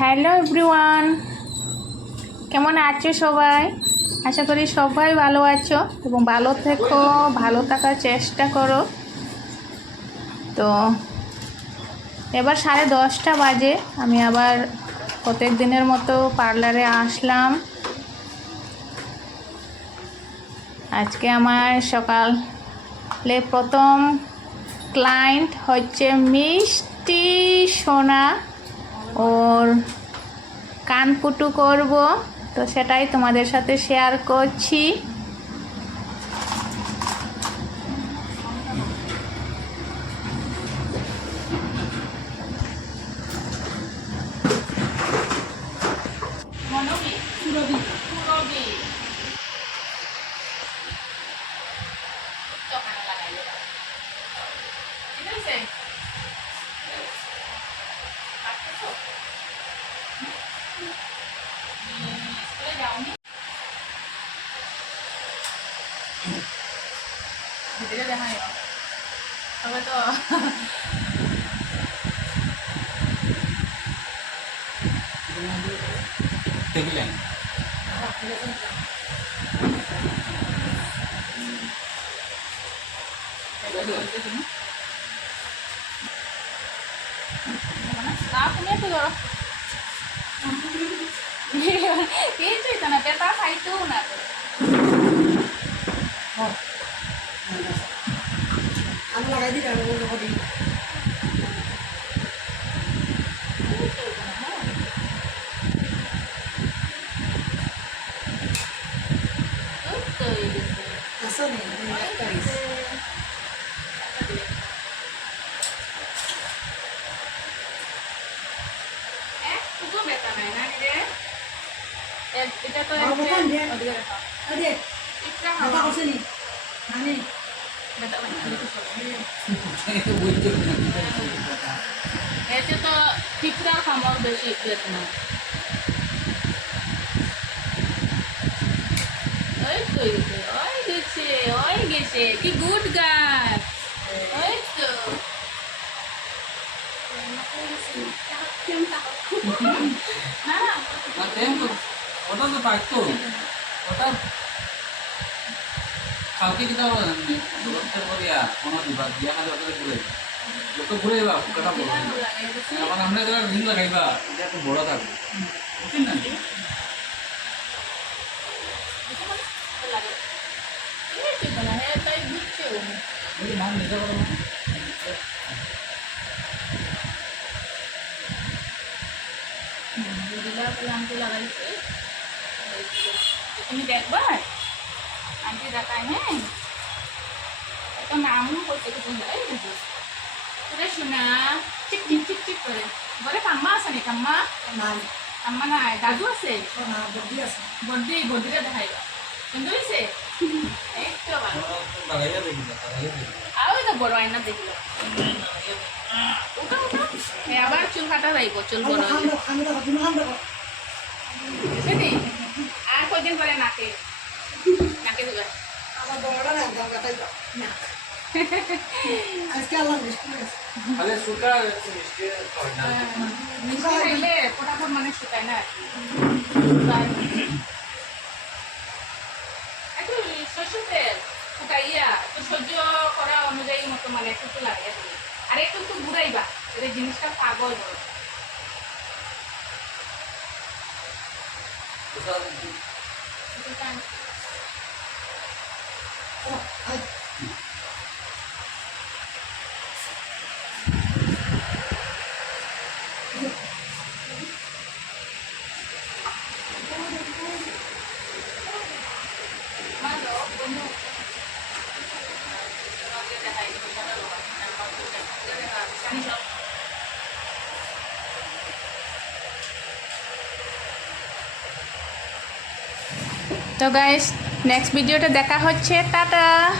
Hello everyone, কেমন আছো সবাই? আশা করি সবাই ভালো আছো এবং ভালো থেকো, ভালো থাকার চেষ্টা করো। তো এবার 10:30 বাজে, আমি আবার প্রত্যেক দিনের মতো পার্লারে আসলাম। আজকে আমার সকালে প্রথম ক্লায়েন্ট হচ্ছে মিষ্টি সোনা, ওর কানপুটু করব, তো সেটাই তোমাদের সাথে শেয়ার করছি। ভিতরে দেখা নেই তবে তো দেখলেন তুমি একটু ধরো, কিছুই তো না, পেপার খাইতেও না। আমি লাগাই দিই কেন বলতে আসলে এটা তো এতে তো টিকটা খামার বেশি পেট না। ওই তো ওই গেছে, ওই গেছে, কি গুড গান। ওই তো না ওটা তো পারতো, ওটা কালকে কিতা করিয়া কোনো দিবা দিয়া খালি ওটা ঘুরে যত ঘুরে বা ওটা বড় আবার আমরা যারা রিং লাগাইবা এটা একটু বড় থাকবে বুঝছেন না? ওই নাম নিতে পারো না। তুমি দেখবা আন্টি দেখায়, হ্যাঁ তো নামও করতে শোনা চিক চিক চিক চিক করে বলে। কাম্মা আছে নি? কাম্মা কাম্মা নাই, দাদু আছে, বর্দিরে দেখাই সুন্দর হয়েছে। এই তো ভালো, লাগাইয়া দেখিবা আর ওই তো বড় আয়না দেখলো। আবার চুল কাটা যাইব, চুল বড় বুঝলি? আর কদিন পরে নাকে নাকে দেবে। আমার বড়টা না একদম কাটাই না আজকে আল্লাহ খালি সুতা মিষ্টি হয় না মিষ্টি খাইলে ফটাফট মানে শুকায় না আর কি। একটু সরষের তেল ফুটাইয়া একটু সহ্য করা অনুযায়ী মতো মানে একটু লাগাইয়া দিবে, আর একটু একটু ঘুরাইবা, এই জিনিসটা পাগল হয়। তো গাইস, নেক্সট ভিডিওটা দেখা হচ্ছে, টাটা।